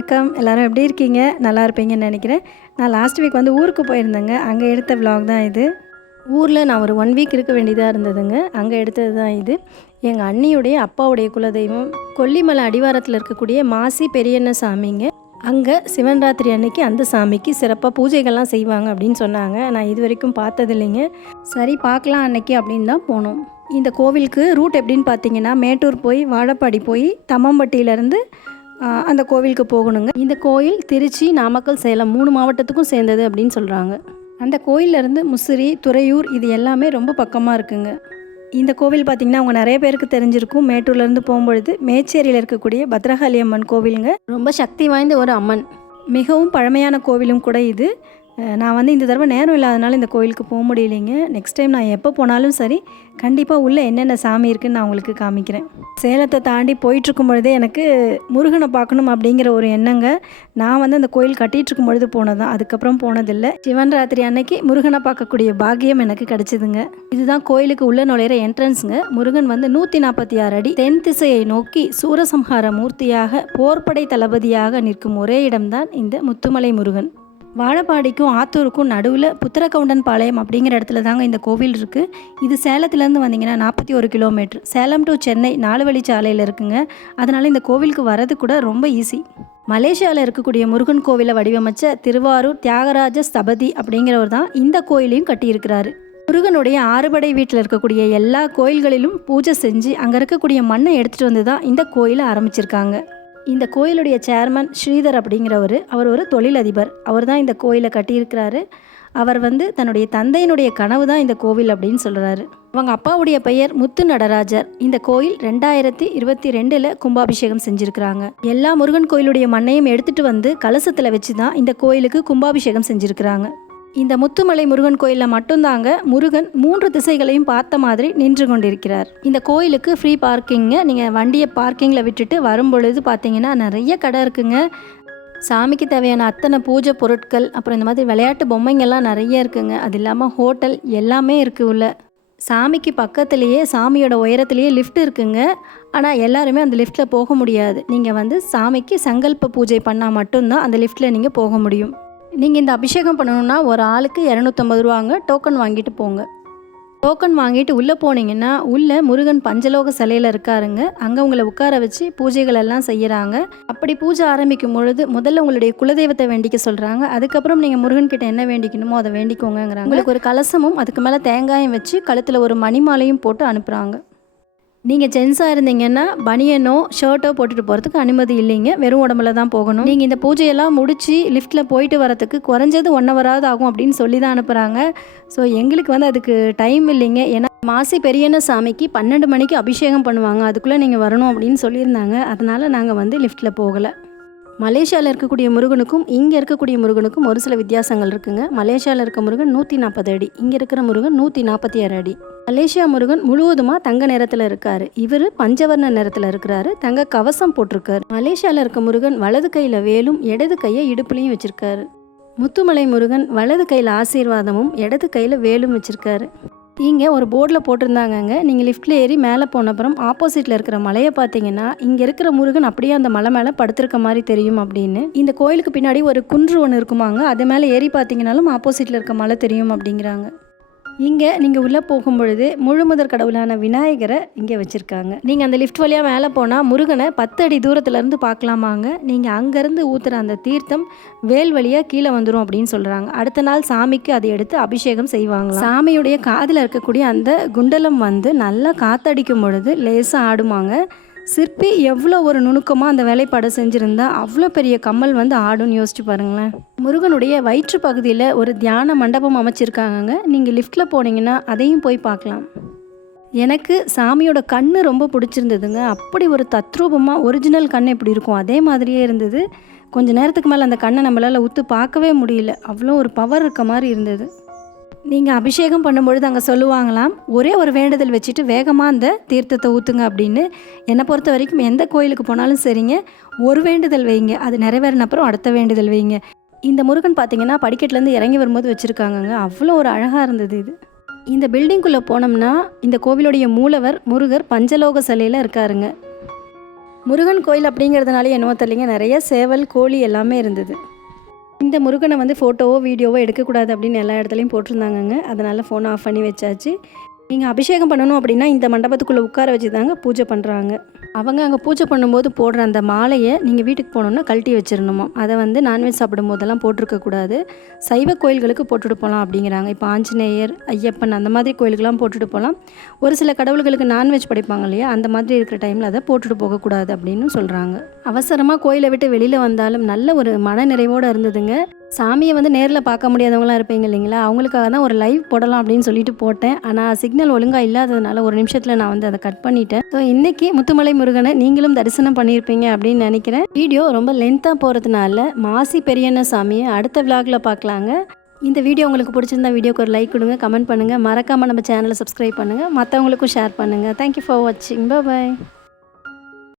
வணக்கம். எல்லாரும் எப்படி இருக்கீங்க? நல்லா இருப்பீங்கன்னு நினைக்கிறேன். நான் லாஸ்ட் வீக் வந்து ஊருக்கு போயிருந்தேங்க. அங்கே எடுத்த விலாக் தான் இது. ஊரில் நான் ஒரு ஒன் வீக் இருக்க வேண்டியதாக இருந்ததுங்க. அங்கே எடுத்தது தான் இது. எங்கள் அண்ணியுடைய அப்பாவுடைய குலதெய்வம் கொல்லிமலை அடிவாரத்தில் இருக்கக்கூடிய மாசி பெரியண்ண சாமிங்க. அங்கே சிவன் ராத்திரி அன்னைக்கு அந்த சாமிக்கு சிறப்பாக பூஜைகள்லாம் செய்வாங்க அப்படின்னு சொன்னாங்க. நான் இது வரைக்கும் பார்த்ததில்லைங்க. சரி பார்க்கலாம் அன்னைக்கு அப்படின்னு தான் போனோம். இந்த கோவிலுக்கு ரூட் எப்படின்னு பார்த்தீங்கன்னா மேட்டூர் போய் வாழப்பாடி போய் தம்மம்பட்டியிலேருந்து அந்த கோவிலுக்கு போகணுங்க. இந்த கோயில் திருச்சி நாமக்கல் சேலம் மூணு மாவட்டத்துக்கும் சேர்ந்தது அப்படின்னு சொல்கிறாங்க அந்த கோயிலேருந்து முசிறி துறையூர் இது எல்லாமே ரொம்ப பக்கமாக இருக்குங்க. இந்த கோவில் பார்த்திங்கன்னா அவங்க நிறைய பேருக்கு தெரிஞ்சிருக்கும். மேட்டூர்லேருந்து போகும்பொழுது மேச்சேரியில் இருக்கக்கூடிய பத்ரகாளி அம்மன் கோவிலுங்க. ரொம்ப சக்தி வாய்ந்த ஒரு அம்மன். மிகவும் பழமையான கோவிலும் கூட இது. நான் வந்து இந்த தடவை நேரம் இல்லாதனால இந்த கோயிலுக்கு போக முடியலைங்க. நெக்ஸ்ட் டைம் நான் எப்போ போனாலும் சரி கண்டிப்பாக உள்ளே என்னென்ன சாமி இருக்குன்னு நான் உங்களுக்கு காமிக்கிறேன். சேலத்தை தாண்டி போயிட்டுருக்கும் பொழுதே எனக்கு முருகனை பார்க்கணும் அப்படிங்கிற ஒரு எண்ணங்க நான் வந்து அந்த கோயில் கட்டிகிட்ருக்கும் பொழுது போனதான் அதுக்கப்புறம் போனதில்லை. சிவன் ராத்திரி அன்னைக்கு முருகனை பார்க்கக்கூடிய பாக்கியம் எனக்கு கிடச்சிதுங்க. இதுதான் கோயிலுக்கு உள்ள நுழையிற என்ட்ரன்ஸுங்க முருகன் வந்து நூற்றி நாற்பத்தி ஆறு அடி தென் திசையை நோக்கி சூரசம்ஹார மூர்த்தியாக போர்ப்படை தளபதியாக நிற்கும் ஒரே இடம்தான் இந்த முத்துமலை முருகன். வாழப்பாடிக்கும் ஆத்தூருக்கும் நடுவில் புத்திரக்கவுண்டன் பாளையம் அப்படிங்கிற இடத்துல தாங்க இந்த கோவில் இருக்குது இது சேலத்துலேருந்து வந்தீங்கன்னா நாற்பத்தி ஒரு கிலோமீட்டர். சேலம் டு சென்னை நாலு வழிச்சாலையில் இருக்குங்க. அதனால் இந்த கோவிலுக்கு வரது கூட ரொம்ப ஈஸி. மலேசியாவில் இருக்கக்கூடிய முருகன் கோவிலை வடிவமைச்ச திருவாரூர் தியாகராஜ ஸ்தபதி அப்படிங்கிறவர் தான் இந்த கோயிலையும் கட்டியிருக்கிறாரு. முருகனுடைய ஆறுபடை வீட்டில் இருக்கக்கூடிய எல்லா கோயில்களிலும் பூஜை செஞ்சு அங்கே இருக்கக்கூடிய மண்ணை எடுத்துகிட்டு வந்து தான் இந்த கோயிலை ஆரம்பிச்சிருக்காங்க. இந்த கோயிலுடைய சேர்மன் ஸ்ரீதர் அப்படிங்கிறவர் அவர் ஒரு தொழிலதிபர். அவர் தான் இந்த கோயிலை கட்டியிருக்கிறாரு. அவர் வந்து தன்னுடைய தந்தையினுடைய கனவு தான் இந்த கோவில் அப்படின்னு சொல்கிறாரு அவங்க அப்பாவுடைய பெயர் முத்து நடராஜர். இந்த கோயில் ரெண்டாயிரத்தி இருபத்தி ரெண்டில் கும்பாபிஷேகம் செஞ்சுருக்கிறாங்க. எல்லா முருகன் கோயிலுடைய மண்ணையும் எடுத்துகிட்டு வந்து கலசத்தில் வச்சு தான் இந்த கோயிலுக்கு கும்பாபிஷேகம் செஞ்சுருக்கிறாங்க. இந்த முத்துமலை முருகன் கோயிலில் மட்டும்தாங்க முருகன் மூன்று திசைகளையும் பார்த்த மாதிரி நின்று கொண்டிருக்கிறார். இந்த கோயிலுக்கு ஃப்ரீ பார்க்கிங்க நீங்கள் வண்டியை பார்க்கிங்கில் விட்டுட்டு வரும்பொழுது பார்த்தீங்கன்னா நிறைய கடை இருக்குங்க. சாமிக்கு தேவையான அத்தனை பூஜை பொருட்கள் அப்புறம் இந்த மாதிரி விளையாட்டு பொம்மைங்கள்லாம் நிறைய இருக்குங்க. அது இல்லாமல் ஹோட்டல் எல்லாமே இருக்குது உள்ள. சாமிக்கு பக்கத்துலேயே சாமியோட உயரத்துலேயே லிஃப்ட் இருக்குங்க. ஆனால் எல்லாருமே அந்த லிஃப்ட்டில் போக முடியாது. நீங்கள் வந்து சாமிக்கு சங்கல்ப பூஜை பண்ணால் மட்டும்தான் அந்த லிஃப்ட்டில் நீங்கள் போக முடியும். நீங்கள் இந்த அபிஷேகம் பண்ணணுன்னா ஒரு ஆளுக்கு இரநூத்தம்பது ரூபாங்க டோக்கன் வாங்கிட்டு போங்க. டோக்கன் வாங்கிட்டு உள்ளே போனீங்கன்னா உள்ளே முருகன் பஞ்சலோக சிலையில் இருக்காருங்க. அங்கே உங்களை உட்கார வச்சு பூஜைகள் எல்லாம் செய்கிறாங்க அப்படி பூஜை ஆரம்பிக்கும் பொழுது முதல்ல உங்களுடைய குலதெய்வத்தை வேண்டிக்க சொல்கிறாங்க அதுக்கப்புறம் நீங்கள் முருகன் கிட்ட என்ன வேண்டிக்கணுமோ அதை வேண்டிக்கோங்கிறாங்க உங்களுக்கு ஒரு கலசமும் அதுக்கு மேலே தேங்காயும் வச்சு கழுத்தில் ஒரு மணிமாலையும் போட்டு அனுப்புகிறாங்க நீங்கள் ஜென்ஸாக இருந்தீங்கன்னா பனியனோ ஷர்ட்டோ போட்டுட்டு போகிறதுக்கு அனுமதி இல்லைங்க. வெறும் உடம்புல தான் போகணும். நீங்கள் இந்த பூஜையெல்லாம் முடித்து லிஃப்ட்டில் போயிட்டு வரத்துக்கு குறைஞ்சது ஒன் ஹவராவது ஆகும் அப்படின்னு சொல்லி தான் அனுப்புகிறாங்க ஸோ எங்களுக்கு வந்து அதுக்கு டைம் இல்லைங்க. ஏன்னா மாசி பெரியண்ண சாமிக்கு பன்னெண்டு மணிக்கு அபிஷேகம் பண்ணுவாங்க. அதுக்குள்ளே நீங்கள் வரணும் அப்படின்னு சொல்லியிருந்தாங்க. அதனால் நாங்கள் வந்து லிஃப்ட்டில் போகலை. மலேசியாவில் இருக்கக்கூடிய முருகனுக்கும் இங்கே இருக்கக்கூடிய முருகனுக்கும் ஒரு சில வித்தியாசங்கள் இருக்குங்க. மலேசியாவில் இருக்க முருகன் நூற்றி நாற்பது அடி இங்கே இருக்கிற முருகன் நூற்றி நாற்பத்தி ஆறு அடி. மலேசியா முருகன் முழுவதுமாக தங்க நிறத்தில் இருக்காரு. இவர் பஞ்சவர்ண நிறத்தில் இருக்கிறாரு. தங்க கவசம் போட்டிருக்காரு. மலேசியாவில் இருக்க முருகன் வலது கையில் வேலும் இடது கையை இடுப்புலையும் வச்சிருக்காரு. முத்துமலை முருகன் வலது கையில் ஆசீர்வாதமும் இடது கையில் வேலும் வச்சிருக்காரு. இங்கே ஒரு போர்டில் போட்டிருந்தாங்கங்க. நீங்கள் லிஃப்ட்டில் ஏறி மேலே போன அப்புறம் ஆப்போசிட்டில் இருக்கிற மலையை பார்த்தீங்கன்னா இங்கே இருக்கிற முருகன் அப்படியே அந்த மலை மேலே படுத்திருக்க மாதிரி தெரியும் அப்படின்னு. இந்த கோயிலுக்கு பின்னாடி ஒரு குன்று ஒன்று இருக்குமாங்க. அது மேலே ஏறி பார்த்தீங்கனாலும் ஆப்போசிட்டில் இருக்க மலை தெரியும் அப்படிங்கிறாங்க. இங்கே நீங்கள் உள்ளே போகும்பொழுது முழுமுதற் கடவுளான விநாயகரை இங்கே வச்சுருக்காங்க. நீங்கள் அந்த லிஃப்ட் வழியாக மேலே போனால் முருகனை பத்து அடி தூரத்துலேருந்து பார்க்கலாமாங்க. நீங்கள் அங்கேருந்து ஊற்றுற அந்த தீர்த்தம் வேல் வழியாக கீழே வந்துடும் அப்படின்னு சொல்கிறாங்க அடுத்த நாள் சாமிக்கு அதை எடுத்து அபிஷேகம் செய்வாங்க சாமியுடைய காதில் இருக்கக்கூடிய அந்த குண்டலம் வந்து நல்லா காத்தடிக்கும் பொழுது லேசாக ஆடுமாங்க. சிற்பி எவ்வளோ ஒரு நுணுக்கமாக அந்த வேலைப்பாடை செஞ்சுருந்தா அவ்வளோ பெரிய கம்மல் வந்து ஆடும்னு யோசிச்சு பாருங்களேன். முருகனுடைய வயிற்று பகுதியில் ஒரு தியான மண்டபம் அமைச்சிருக்காங்கங்க. நீங்கள் லிஃப்ட்டில் போனீங்கன்னா அதையும் போய் பார்க்கலாம். எனக்கு சாமியோட கண் ரொம்ப பிடிச்சிருந்ததுங்க. அப்படி ஒரு தத்ரூபமாக ஒரிஜினல் கண் எப்படி இருக்கும். அதே மாதிரியே இருந்தது. கொஞ்ச நேரத்துக்கு மேலே அந்த கண்ணை நம்மளால் உத்து பார்க்கவே முடியல. அவ்வளோ ஒரு பவர் இருக்க மாதிரி இருந்தது. நீங்கள் அபிஷேகம் பண்ணும்பொழுது அங்கே சொல்லுவாங்களாம் ஒரே ஒரு வேண்டுதல் வச்சுட்டு வேகமாக அந்த தீர்த்தத்தை ஊற்றுங்க அப்படின்னு. என்னை பொறுத்த வரைக்கும் எந்த கோயிலுக்கு போனாலும் சரிங்க. ஒரு வேண்டுதல் வைங்க. அது நிறைவேறின அப்புறம் அடுத்த வேண்டுதல் வைங்க. இந்த முருகன் பார்த்தீங்கன்னா படிக்கட்டுலேருந்து இறங்கி வரும்போது வச்சுருக்காங்கங்க. அவ்வளோ ஒரு அழகாக இருந்தது இது. இந்த பில்டிங்குள்ளே போனோம்னா இந்த கோவிலுடைய மூலவர் முருகர் பஞ்சலோக சிலையில் இருக்காருங்க. முருகன் கோயில் அப்படிங்கிறதுனால என்னவோ தெரியலைங்க. நிறைய சேவல் கோழி எல்லாமே இருந்தது. இந்த முருகனை வந்து ஃபோட்டோவோ வீடியோவோ எடுக்கக்கூடாது அப்படின்னு எல்லா இடத்துலையும் போட்டிருந்தாங்கங்க. அதனால் ஃபோனை ஆஃப் பண்ணி வச்சாச்சு. நீங்கள் அபிஷேகம் பண்ணணும் அப்படின்னா இந்த மண்டபத்துக்குள்ளே உட்கார வச்சு தாங்க பூஜை பண்ணுறாங்க அவங்க அங்கே பூஜை பண்ணும்போது போடுற அந்த மாலையை நீங்கள் வீட்டுக்கு போனோன்னா கழட்டி வச்சிடணுமா அதை வந்து நான்வெஜ் சாப்பிடும் போதெல்லாம் போட்டிருக்கக்கூடாது சைவ கோயில்களுக்கு போட்டுட்டு போகலாம் அப்படிங்கிறாங்க. இப்போ ஆஞ்சநேயர் ஐயப்பன் அந்த மாதிரி கோயிலுக்கெல்லாம் போட்டுட்டு போகலாம் ஒரு சில கடவுள்களுக்கு நான்வெஜ் படைப்பாங்க இல்லையா? அந்த மாதிரி இருக்கிற டைமில் அதை போட்டுட்டு போகக்கூடாது அப்படின்னு சொல்கிறாங்க அவசரமாக கோயிலை விட்டு வெளியில் வந்தாலும் நல்ல ஒரு மன நிறைவோடு இருந்ததுங்க. சாமியை வந்து நேரில் பார்க்க முடியாதவங்களாம் இருப்பீங்க இல்லைங்களா? அவங்களுக்காக தான் ஒரு லைவ் போடலாம் அப்படின்னு சொல்லிட்டு போட்டேன். ஆனால் சிக்னல் ஒழுங்காக இல்லாததுனால ஒரு நிமிஷத்தில் நான் வந்து அதை கட் பண்ணிட்டேன். ஸோ இன்றைக்கி முத்துமலை முருகனை நீங்களும் தரிசனம் பண்ணியிருப்பீங்க அப்படின்னு நினைக்கிறேன். வீடியோ ரொம்ப லென்த்தாக போகிறதுனால மாசி பெரியண்ண சாமியை அடுத்த விலாகில் பார்க்கலாங்க. இந்த வீடியோ உங்களுக்கு பிடிச்சிருந்தா வீடியோக்கு ஒரு லைக் கொடுங்க கமெண்ட் பண்ணுங்கள் மறக்காமல் நம்ம சேனலை சப்ஸ்கிரைப் பண்ணுங்கள் மற்றவங்களுக்கும் ஷேர் பண்ணுங்கள் தேங்க்யூ ஃபார் வாட்சிங் பாய்